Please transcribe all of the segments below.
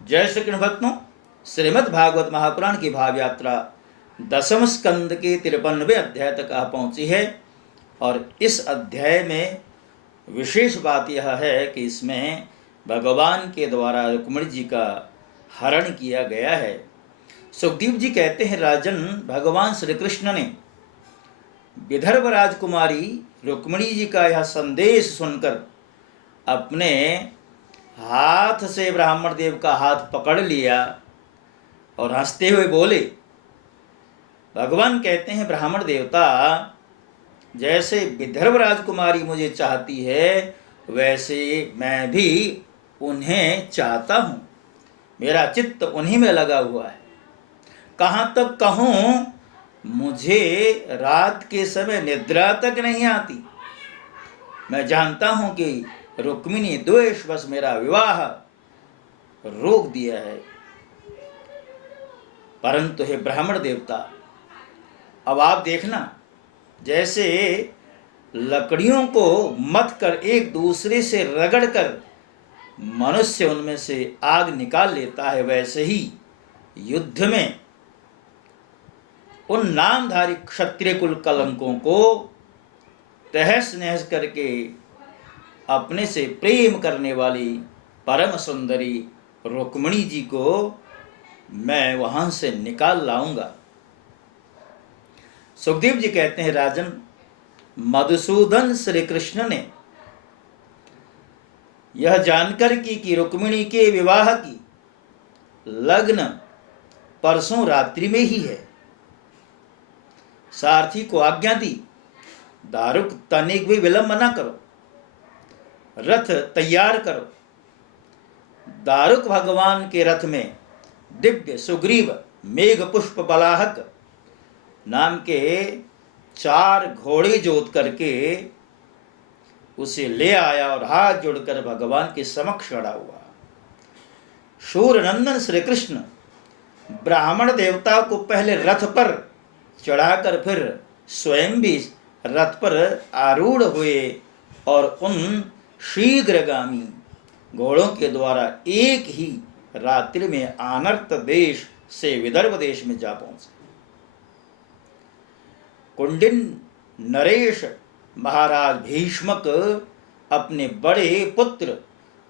जय श्री कृष्ण भक्तों, श्रीमद् भागवत महापुराण की भाव यात्रा 10वें स्कंद के 53वें अध्याय तक आ पहुंची है। और इस अध्याय में विशेष बात यह है कि इसमें भगवान के द्वारा रुक्मिणी जी का हरण किया गया है। सुखदेव जी कहते हैं, राजन, भगवान श्री कृष्ण ने विदर्भ राजकुमारी रुक्मिणी जी का यह संदेश सुनकर अपने हाथ से ब्राह्मण देव का हाथ पकड़ लिया और हंसते हुए बोले। भगवान कहते हैं, ब्राह्मण देवता, जैसे विदर्भ राजकुमारी मुझे चाहती है वैसे मैं भी उन्हें चाहता हूँ। मेरा चित्त उन्हीं में लगा हुआ है। कहाँ तक कहूँ, मुझे रात के समय निद्रा तक नहीं आती। मैं जानता हूँ कि रुक्मिणी द्वेषवश मेरा विवाह रोक दिया है, परंतु हे ब्राह्मण देवता, अब आप देखना, जैसे लकड़ियों को मथ कर एक दूसरे से रगड़कर मनुष्य उनमें से आग निकाल लेता है, वैसे ही युद्ध में उन नामधारी क्षत्रिय कुल कलंकों को तहस नहस करके अपने से प्रेम करने वाली परम सुंदरी रुक्मिणी जी को मैं वहां से निकाल लाऊंगा। सुखदेव जी कहते हैं, राजन, मधुसूदन श्री कृष्ण ने यह जानकर कि रुक्मिणी के विवाह की लग्न परसों रात्रि में ही है, सारथी को आज्ञा दी, दारुक तनिक भी विलंब न करो, रथ तैयार करो। दारुक भगवान के रथ में दिव्य सुग्रीव मेघ पुष्प बलाहक नाम के 4 घोड़े जोत करके उसे ले आया और हाथ जोड़कर भगवान के समक्ष खड़ा हुआ। शूर नंदन श्री कृष्ण ब्राह्मण देवता को पहले रथ पर चढ़ाकर फिर स्वयं भी रथ पर आरूढ़ हुए और उन शीघ्रगामी घोड़ों के द्वारा एक ही रात्रि में आनर्त देश से विदर्भ देश में जा पहुंचे। कुंडिन नरेश महाराज भीष्मक अपने बड़े पुत्र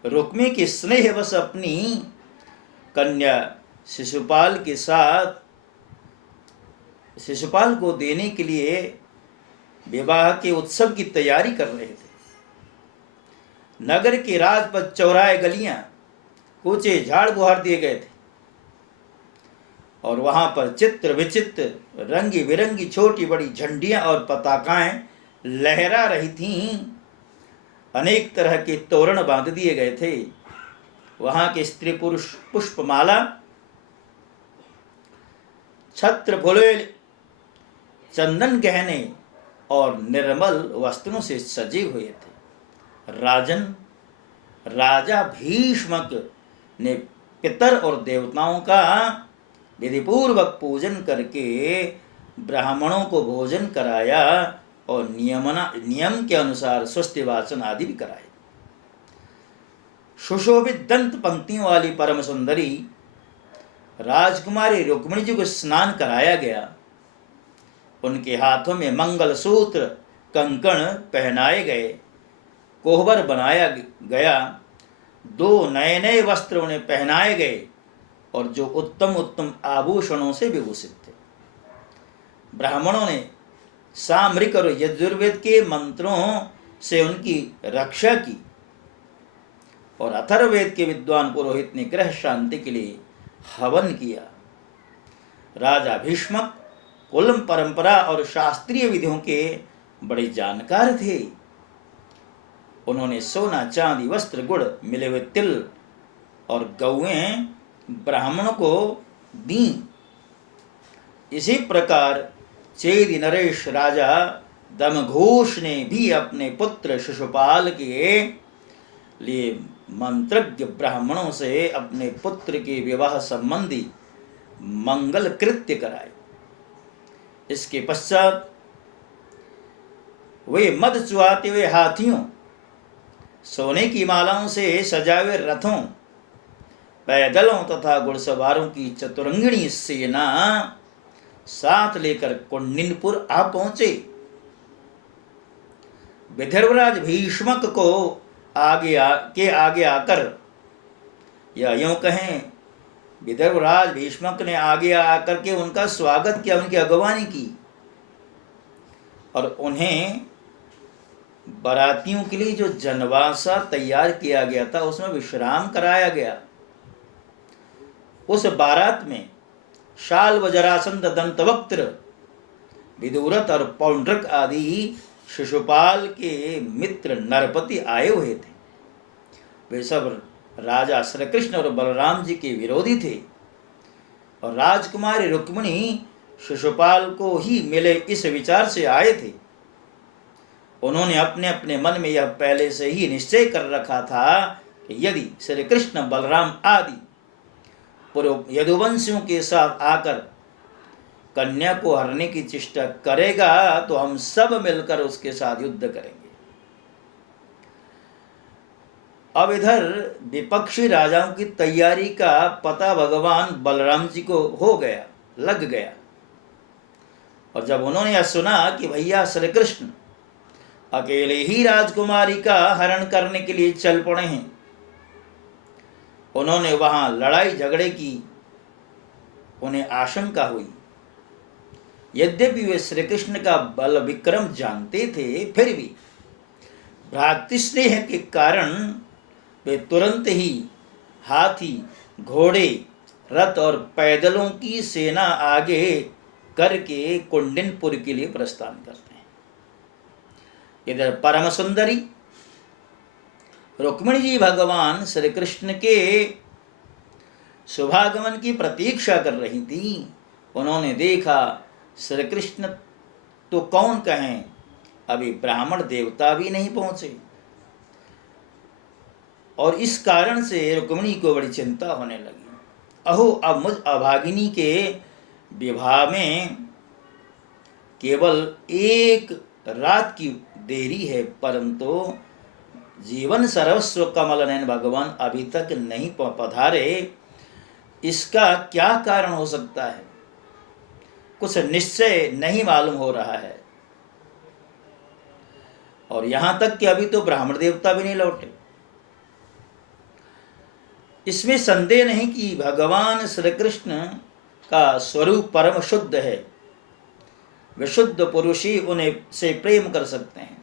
रुक्मी के स्नेहवश अपनी कन्या शिशुपाल के साथ शिशुपाल को देने के लिए विवाह के उत्सव की तैयारी कर रहे थे। नगर के राजपथ, चौराहे, गलियां, कूचे, झाड़ बुहार दिए गए थे और वहां पर चित्र विचित्र रंगी बिरंगी छोटी बड़ी झंडियां और पताकाएं लहरा रही थीं। अनेक तरह के तोरण बांध दिए गए थे। वहां के स्त्री पुरुष पुष्पमाला, छत्र, फुलेल, चंदन, गहने और निर्मल वस्त्रों से सजे हुए थे। राजन, राजा भीष्मक ने पितर और देवताओं का विधिपूर्वक पूजन करके ब्राह्मणों को भोजन कराया और नियम के अनुसार स्वस्ति वाचन आदि भी कराए। सुशोभित दंत पंक्तियों वाली परम सुंदरी राजकुमारी रुक्मिणी जी को स्नान कराया गया। उनके हाथों में मंगल सूत्र, कंकण पहनाए गए, कोहबर बनाया गया, 2 नए नए वस्त्र उन्हें पहनाए गए और जो उत्तम उत्तम आभूषणों से विभूषित थे। ब्राह्मणों ने सामरिक और यजुर्वेद के मंत्रों से उनकी रक्षा की और अथर्ववेद के विद्वान पुरोहित ने ग्रह शांति के लिए हवन किया। राजा भीष्मक कुल परंपरा और शास्त्रीय विधियों के बड़े जानकार थे। उन्होंने सोना, चांदी, वस्त्र, गुड़, मिले हुए तिल और गौएं ब्राह्मणों को दी। इसी प्रकार चेदि नरेश राजा दमघोष ने भी अपने पुत्र शिशुपाल के लिए मंत्रज्ञ ब्राह्मणों से अपने पुत्र के विवाह संबंधी मंगल कृत्य कराए। इसके पश्चात वे मद चुहाते हुए हाथियों, सोने की मालाओं से सजाए हुए रथों, पैदलों तथा घुड़सवारों की चतुरंगिणी सेना साथ लेकर कुंडिनपुर आ पहुंचे। विदर्भराज भीष्मक को आगे आकर, या यूं कहें विदर्भराज भीष्मक ने आगे आकर के उनका स्वागत किया, उनकी अगवानी की और उन्हें बारातियों के लिए जो जनवासा तैयार किया गया था उसमें विश्राम कराया गया। उस बारात में शाल्व, जरासंध, दंतवक्त्र, विदुरथ और पौंड्रक आदि शिशुपाल के मित्र नरपति आए हुए थे। वे सब राजा श्री कृष्ण और बलराम जी के विरोधी थे और राजकुमारी रुक्मिणी शिशुपाल को ही मिले इस विचार से आए थे। उन्होंने अपने अपने मन में यह पहले से ही निश्चय कर रखा था कि यदि श्री कृष्ण, बलराम आदि पूर्व यदुवंशियों के साथ आकर कन्या को हरने की चेष्टा करेगा तो हम सब मिलकर उसके साथ युद्ध करेंगे। अब इधर विपक्षी राजाओं की तैयारी का पता भगवान बलराम जी को लग गया और जब उन्होंने यह सुना कि भैया श्री कृष्ण अकेले ही राजकुमारी का हरण करने के लिए चल पड़े हैं, उन्होंने वहां लड़ाई झगड़े की उन्हें आशंका हुई। यद्यपि वे श्री कृष्ण का बल विक्रम जानते थे, फिर भी भ्रातृस्नेह के कारण वे तुरंत ही हाथी, घोड़े, रथ और पैदलों की सेना आगे करके कुंडिनपुर के लिए प्रस्थान करते हैं। इधर परम सुंदरी रुक्मिणी जी भगवान श्री कृष्ण के शुभागमन की प्रतीक्षा कर रही थी। उन्होंने देखा श्री कृष्ण तो कौन कहें, अभी ब्राह्मण देवता भी नहीं पहुंचे और इस कारण से रुक्मिणी को बड़ी चिंता होने लगी। अहो, अब मुझ अभागिनी के विवाह में केवल एक रात की देरी है, परंतु जीवन सर्वस्व कमल नयन भगवान अभी तक नहीं पधारे। इसका क्या कारण हो सकता है, कुछ निश्चय नहीं मालूम हो रहा है। और यहां तक कि अभी तो ब्राह्मण देवता भी नहीं लौटे। इसमें संदेह नहीं कि भगवान श्री कृष्ण का स्वरूप परम शुद्ध है। विशुद्ध पुरुष ही उन्हें से प्रेम कर सकते हैं।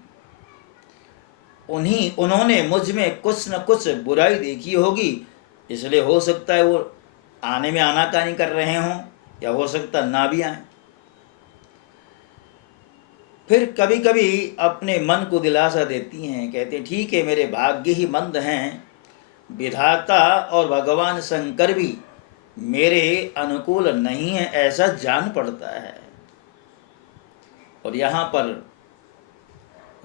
उन्होंने मुझ में कुछ न कुछ बुराई देखी होगी, इसलिए हो सकता है वो आने में आनाकानी कर रहे हों, या हो सकता ना भी आए। फिर कभी कभी अपने मन को दिलासा देती हैं, कहते हैं ठीक है, मेरे भाग्य ही मंद हैं, विधाता और भगवान शंकर भी मेरे अनुकूल नहीं है, ऐसा जान पड़ता है। और यहाँ पर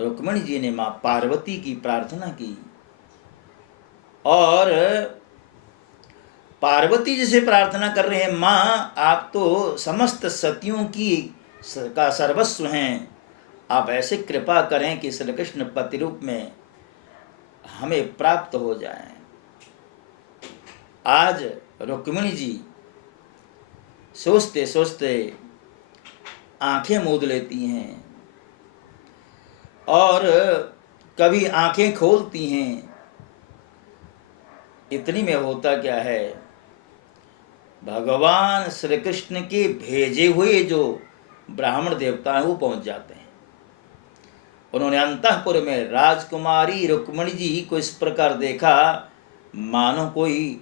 रुक्मिणी जी ने माँ पार्वती की प्रार्थना की और पार्वती जी से प्रार्थना कर रहे हैं, माँ आप तो समस्त सतियों का सर्वस्व हैं, आप ऐसे कृपा करें कि श्री कृष्ण पति रूप में हमें प्राप्त हो जाएं। आज रुक्मिणी जी सोचते सोचते आंखें मूंद लेती हैं और कभी आंखें खोलती हैं। इतनी में होता क्या है, भगवान श्री कृष्ण के भेजे हुए जो ब्राह्मण देवता हैं वो पहुंच जाते हैं। उन्होंने अंतःपुर में राजकुमारी रुक्मिणी जी को इस प्रकार देखा मानो कोई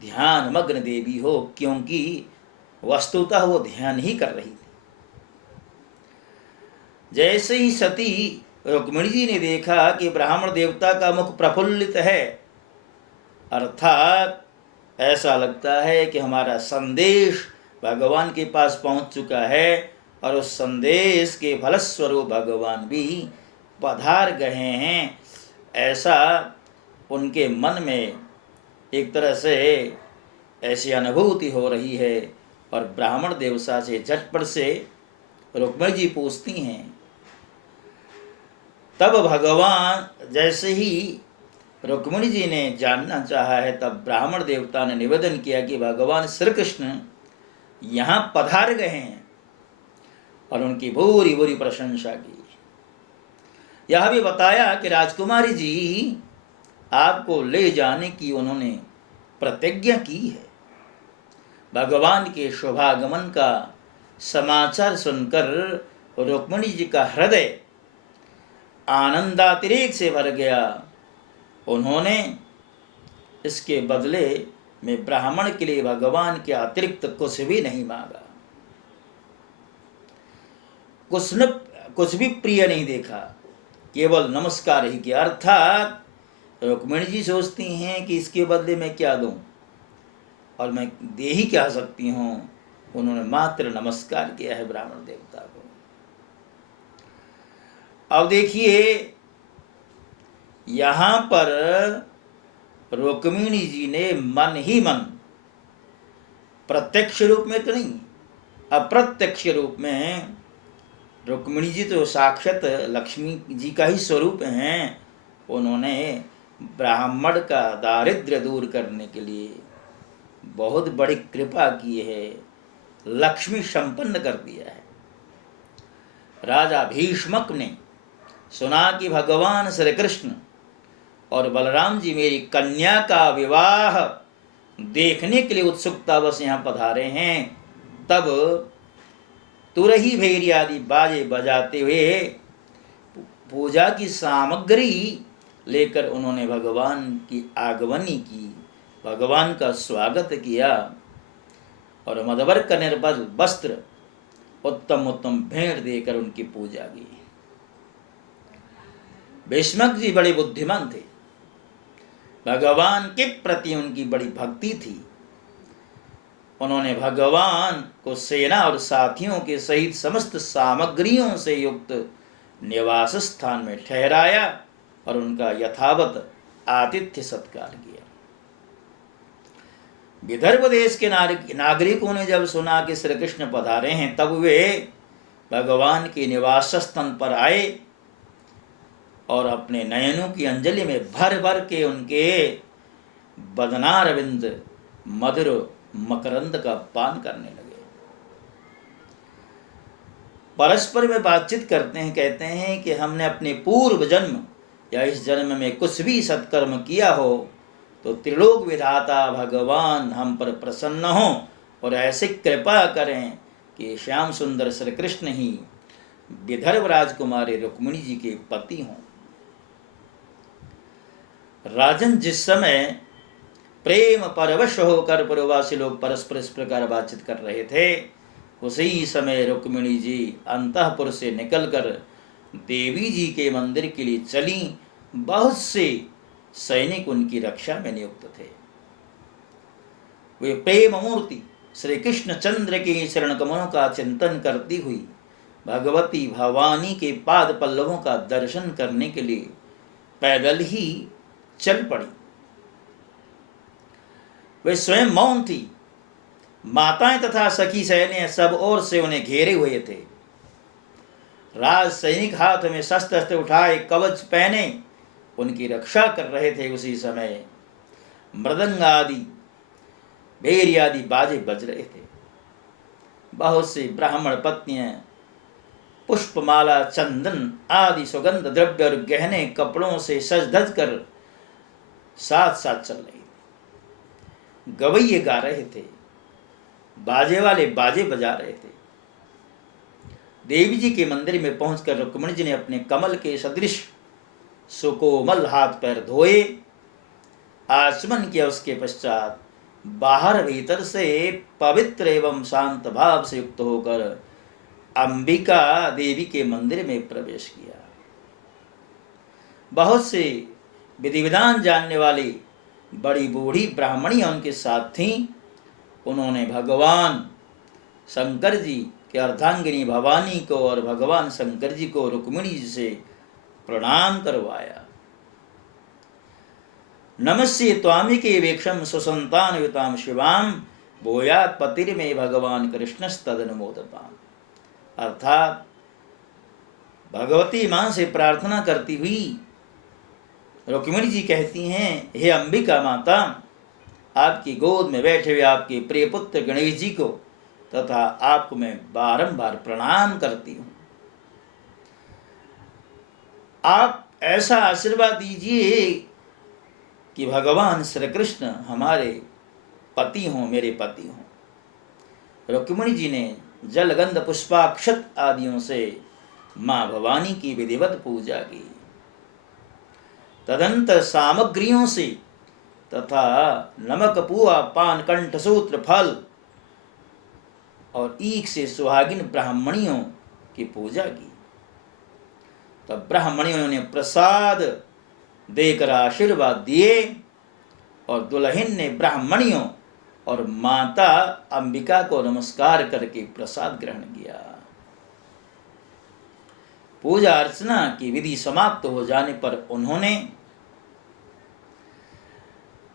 ध्यान मग्न देवी हो, क्योंकि वस्तुतः वो ध्यान ही कर रही थी। जैसे ही सती रुक्मिणी जी ने देखा कि ब्राह्मण देवता का मुख प्रफुल्लित है, अर्थात ऐसा लगता है कि हमारा संदेश भगवान के पास पहुंच चुका है और उस संदेश के फलस्वरूप भगवान भी पधार गए हैं, ऐसा उनके मन में एक तरह से ऐसी अनुभूति हो रही है। और ब्राह्मण देवता से झटपट से रुक्मिणी जी पूछती हैं। तब भगवान जैसे ही रुक्मिणी जी ने जानना चाहा है, तब ब्राह्मण देवता ने निवेदन किया कि भगवान श्री कृष्ण यहाँ पधार गए हैं, और उनकी भूरी भूरी प्रशंसा की। यह भी बताया कि राजकुमारी जी आपको ले जाने की उन्होंने प्रतिज्ञा की है। भगवान के शुभागमन का समाचार सुनकर रुक्मिणी जी का हृदय आनंदातिरेक से भर गया। उन्होंने इसके बदले में ब्राह्मण के लिए भगवान के अतिरिक्त कुछ भी नहीं मांगा, कुछ भी प्रिय नहीं देखा, केवल नमस्कार ही किया। अर्थात रुक्मिणी जी सोचती हैं कि इसके बदले में क्या दूं, और मैं दे ही क्या सकती हूँ। उन्होंने मात्र नमस्कार किया है ब्राह्मण देवता को। अब देखिए, यहाँ पर रुक्मिणी जी ने मन ही मन, प्रत्यक्ष रूप में तो नहीं, अप्रत्यक्ष रूप में, रुक्मिणी जी तो साक्षात लक्ष्मी जी का ही स्वरूप हैं। उन्होंने ब्राह्मण का दारिद्र्य दूर करने के लिए बहुत बड़ी कृपा की है, लक्ष्मी संपन्न कर दिया है। राजा भीष्मक ने सुना कि भगवान श्री कृष्ण और बलराम जी मेरी कन्या का विवाह देखने के लिए उत्सुकतावश यहाँ पधारे हैं, तब तुरही भेरी आदि बाजे बजाते हुए पूजा की सामग्री लेकर उन्होंने भगवान की आगमनी की, भगवान का स्वागत किया, और मधवर का निर्बल वस्त्र, उत्तम उत्तम भेंट देकर उनकी पूजा की। भीष्मक जी बड़े बुद्धिमान थे, भगवान के प्रति उनकी बड़ी भक्ति थी। उन्होंने भगवान को सेना और साथियों के सहित समस्त सामग्रियों से युक्त निवास स्थान में ठहराया और उनका यथावत आतिथ्य सत्कार किया। विदर्भ देश के नागरिकों ने जब सुना कि श्री कृष्ण पधारे हैं, तब वे भगवान के निवास स्थान पर आए और अपने नयनों की अंजलि में भर भर के उनके बदनारविंद मधुर मकरंद का पान करने लगे। परस्पर में बातचीत करते हैं, कहते हैं कि हमने अपने पूर्व जन्म या इस जन्म में कुछ भी सत्कर्म किया हो तो त्रिलोक विधाता भगवान हम पर प्रसन्न हो और ऐसे कृपा करें कि श्याम सुंदर श्री कृष्ण ही विदर्भ राजकुमारी रुक्मिणी जी के पति हों। राजन, जिस समय प्रेम परवश होकर पुरवासी लोग परस्पर इस प्रकार बातचीत कर रहे थे, उसी समय रुक्मिणी जी अंतःपुर से निकलकर देवी जी के मंदिर के लिए चली। बहुत से सैनिक उनकी रक्षा में नियुक्त थे। वे प्रेम मूर्ति श्री कृष्ण चंद्र के चरण कमलों का चिंतन करती हुई भगवती भवानी के पाद पल्लवों का दर्शन करने के लिए पैदल ही चल पड़ी। वे स्वयं मौन थी। माताएं तथा सखी सैन्य सब ओर से उन्हें घेरे हुए थे। राज सैनिक हाथ में शस्त्र उठाए कवच पहने उनकी रक्षा कर रहे थे। उसी समय मृदंग आदि भेरी आदि बाजे बज रहे थे। बहुत सी ब्राह्मण पत्नियां पुष्पमाला, चंदन आदि सुगंध द्रव्य और गहने कपड़ों से सज धज कर साथ साथ चल रही थी। गवैये गा रहे थे, बाजे वाले बाजे बजा रहे थे। देवी जी के मंदिर में पहुंचकर रुक्मिणी जी ने अपने कमल के सदृश सुकोमल हाथ पैर धोए, आचमन किया। उसके पश्चात बाहर भीतर से पवित्र एवं शांत भाव से युक्त होकर अंबिका देवी के मंदिर में प्रवेश किया। बहुत से विधि विधान जानने वाली बड़ी बूढ़ी ब्राह्मणियां उनके साथ थीं। उन्होंने भगवान शंकर जी के अर्धांगिनी भवानी को और भगवान शंकर जी को रुक्मिणी जी से प्रणाम करवाया। नमस्ये त्वामिके वेक्षम सुसंतान युताम शिवाम भूयात पतिर्मे भगवान कृष्णस्तदनुमोदताम। अर्थात भगवती मां से प्रार्थना करती हुई रुक्मिणी जी कहती हैं, हे अंबिका माता, आपकी गोद में बैठे हुए आपके प्रिय पुत्र गणेश जी को तथा आपको मैं बारंबार प्रणाम करती हूँ। आप ऐसा आशीर्वाद दीजिए कि भगवान श्री कृष्ण हमारे पति हों, मेरे पति हों। रुक्मिणी जी ने जलगंध पुष्पाक्षत आदियों से माँ भवानी की विधिवत पूजा की। तदंतर सामग्रियों से तथा नमक पुआ पान कंठ सूत्र फल और ईख से सुहागिन ब्राह्मणियों की पूजा की। तब ब्राह्मणियों ने प्रसाद देकर आशीर्वाद दिए और दुल्हन ने ब्राह्मणियों और माता अंबिका को नमस्कार करके प्रसाद ग्रहण किया। पूजा अर्चना की विधि समाप्त हो जाने पर उन्होंने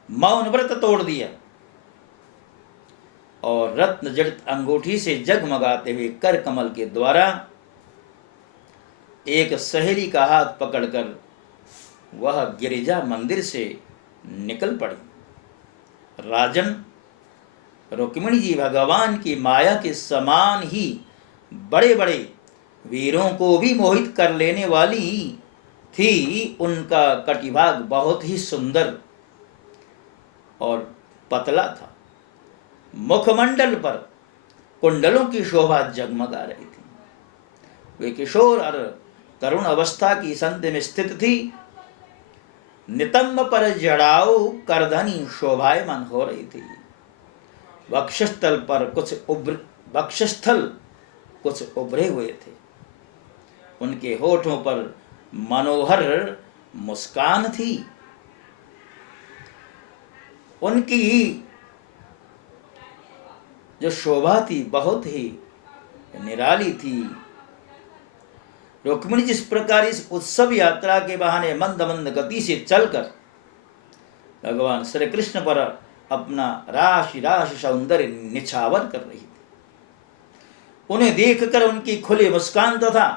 मौन व्रत तोड़ दिया और रत्न जड़ित अंगूठी से जगमगाते हुए कर कमल के द्वारा एक सहेली का हाथ पकड़कर वह गिरिजा मंदिर से निकल पड़ी। राजन, रुक्मिणी जी भगवान की माया के समान ही बड़े बड़े वीरों को भी मोहित कर लेने वाली थी। उनका कटिभाग बहुत ही सुंदर और पतला था। मुखमंडल पर कुंडलों की शोभा जगमगा रही थी। वे किशोर और तरुण अवस्था की संधि में स्थित थी। नितंब पर जड़ाऊ करधनी शोभायमान हो रही थी। वक्षस्थल कुछ उभरे हुए थे। उनके होठों पर मनोहर मुस्कान थी। उनकी जो शोभा थी बहुत ही निराली थी। रुक्मिणी जिस प्रकार इस उत्सव यात्रा के बहाने मंद मंद गति से चलकर भगवान श्री कृष्ण पर अपना राशि राशि सौंदर्य निछावर कर रही थी, उन्हें देखकर उनकी खुली मुस्कान तथा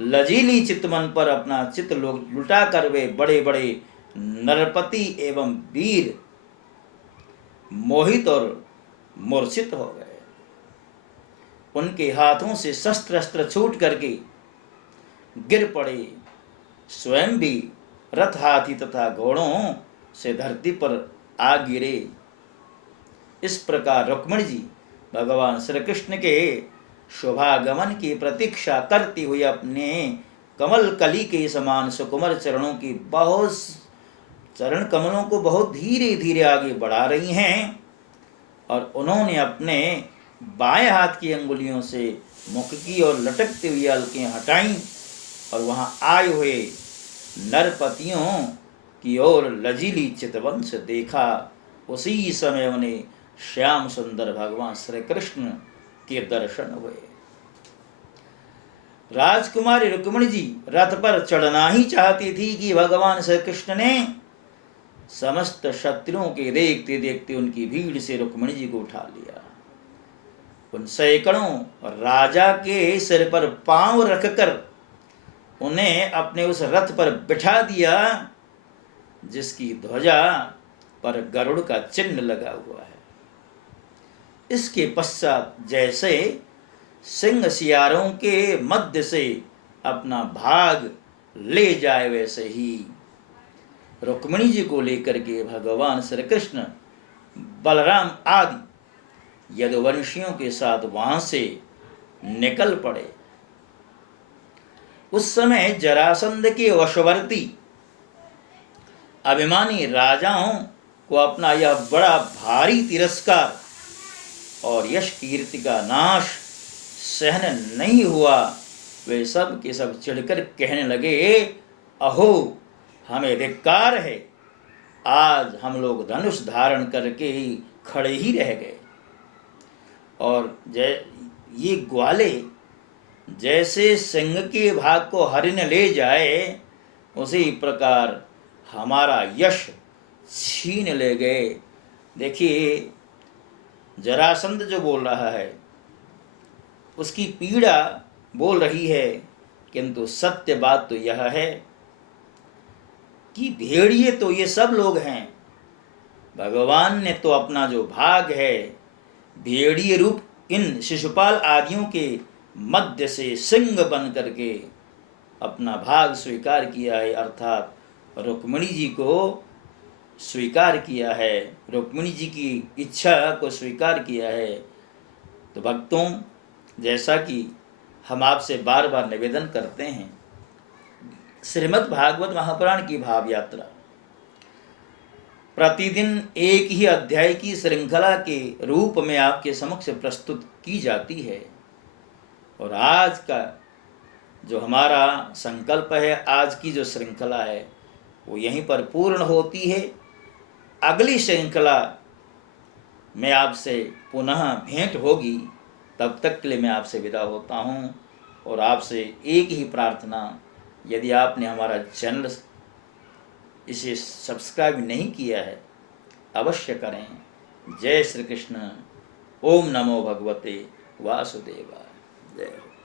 लजीली चितमन पर अपना चित्त लुटा कर वे बड़े बड़े नरपति एवं वीर मोहित और मूर्छित हो गए। उनके हाथों से शस्त्र अस्त्र छूट करके गिर पड़े। स्वयं भी रथ हाथी तथा घोड़ों से धरती पर आ गिरे। इस प्रकार रुक्मिणी जी भगवान श्री कृष्ण के शुभागमन की प्रतीक्षा करती हुई अपने कमल कली के समान सुकुमार चरणों की चरण कमलों को बहुत धीरे धीरे आगे बढ़ा रही हैं और उन्होंने अपने बाएं हाथ की अंगुलियों से मुख की और लटकती हुई अलकें हटाईं और वहां आए हुए नरपतियों की ओर लजीली चितवंश देखा। उसी समय उन्हें श्याम सुंदर भगवान श्री कृष्ण के दर्शन हुए। राजकुमारी रुक्मिणी जी रथ पर चढ़ना ही चाहती थी कि भगवान श्री कृष्ण ने समस्त शत्रुओं के देखते देखते उनकी भीड़ से रुक्मिणी जी को उठा लिया। उन सैकड़ों राजा के सिर पर पांव रखकर उन्हें अपने उस रथ पर बिठा दिया जिसकी ध्वजा पर गरुड़ का चिन्ह लगा हुआ है। इसके पश्चात जैसे सिंह सियारों के मध्य से अपना भाग ले जाए वैसे ही रुक्मिणी जी को लेकर के भगवान श्री कृष्ण बलराम आदि यदुवंशियों के साथ वहां से निकल पड़े। उस समय जरासंध के वशवर्ती अभिमानी राजाओं को अपना यह बड़ा भारी तिरस्कार और यश कीर्ति का नाश सहन नहीं हुआ। वे सब के सब चिढ़कर कहने लगे, अहो हमें धिक्कार है, आज हम लोग धनुष धारण करके ही खड़े ही रह गए और ये ग्वाले जैसे सिंह के भाग को हरिण ले जाए उसी प्रकार हमारा यश छीन ले गए। देखिए जरासंध जो बोल रहा है उसकी पीड़ा बोल रही है, किंतु सत्य बात तो यह है कि भेड़िए तो ये सब लोग हैं, भगवान ने तो अपना जो भाग है भेड़िए रूप इन शिशुपाल आदियों के मध्य से सिंह बन करके अपना भाग स्वीकार किया है, अर्थात रुक्मिणी जी को स्वीकार किया है, रुक्मिणी जी की इच्छा को स्वीकार किया है। तो भक्तों, जैसा कि हम आपसे बार बार निवेदन करते हैं, श्रीमद् भागवत महापुराण की भाव यात्रा प्रतिदिन एक ही अध्याय की श्रृंखला के रूप में आपके समक्ष प्रस्तुत की जाती है। और आज का जो हमारा संकल्प है, आज की जो श्रृंखला है, वो यहीं पर पूर्ण होती है। अगली श्रृंखला में आपसे पुनः भेंट होगी, तब तक के लिए मैं आपसे विदा होता हूँ। और आपसे एक ही प्रार्थना, यदि आपने हमारा चैनल इसे सब्सक्राइब नहीं किया है, अवश्य करें। जय श्री कृष्ण। ओम नमो भगवते वासुदेवाय। जय हो।